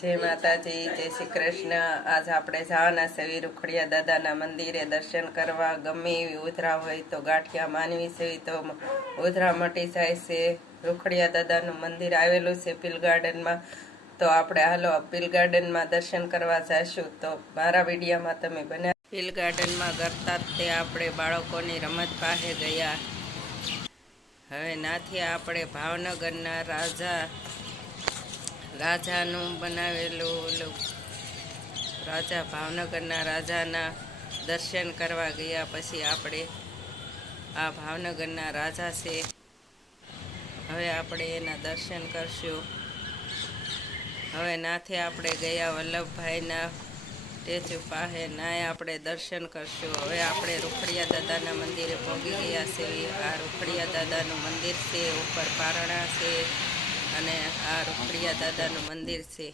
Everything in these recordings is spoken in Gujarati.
જય માતાજી, જય શ્રી કૃષ્ણ। આજ આપણે જવાના સેવી રૂખડિયા દાદાના મંદિરે દર્શન કરવા। ગમે એવી ઉધરા હોય તો ગાંઠિયા માનવી સેવી તો ઉધરા મટી જાય છે। રૂખડિયા દાદાનું મંદિર આવેલું છે પીલ ગાર્ડનમાં, તો આપણે હાલો પીલ ગાર્ડનમાં દર્શન કરવા જઈશું। તો મારા વિડીયોમાં તમે બન્યા। પીલ ગાર્ડનમાં કરતા તે આપણે બાળકોની રમત પાસે ગયા। હવે નાથી આપણે ભાવનગરના રાજાનું બનાવેલું ઓલું રાજા ભાવનગરના રાજાના દર્શન કરવા ગયા। પછી આપણે આ ભાવનગરના રાજા છે, હવે આપણે એના દર્શન કરશું। હવે નાથી આપણે ગયા વલ્લભભાઈના સ્ટેચ્યુ પાસે, નાય આપણે દર્શન કરશું। હવે આપણે રૂખડિયા દાદાના મંદિરે પહોંચી ગયા છે। આ રૂખડિયા દાદાનું મંદિર છે, ઉપર પારણા છે અને આ રૂખડિયા દાદાનું મંદિર છે।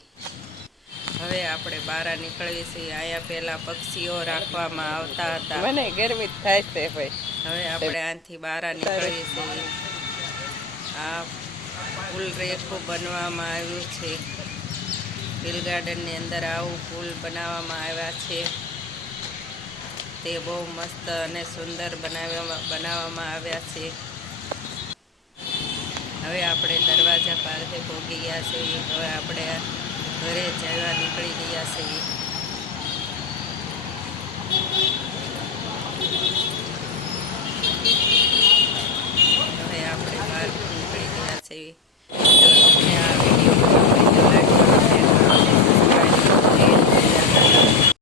હવે આપણે બહાર નીકળીએ છીએ। અહીંયા પેલા પક્ષીઓ રાખવામાં આવતા હતા, મને ગરમી થાય છે ભાઈ। હવે આપણે આથી બહાર નીકળીએ છીએ। આ પુલ રેખું બનવામાં આવ્યું છે પીલ ગાર્ડનની અંદર। આવું પુલ બનાવવામાં આવ્યા છે, તે બહુ મસ્ત અને સુંદર બનાવવામાં આવ્યા છે। હવે આપણે દરવાજા પાસે પહોંચી ગયા છીએ। હવે આપણે ઘરે જવા નીકળી ગયા છીએ।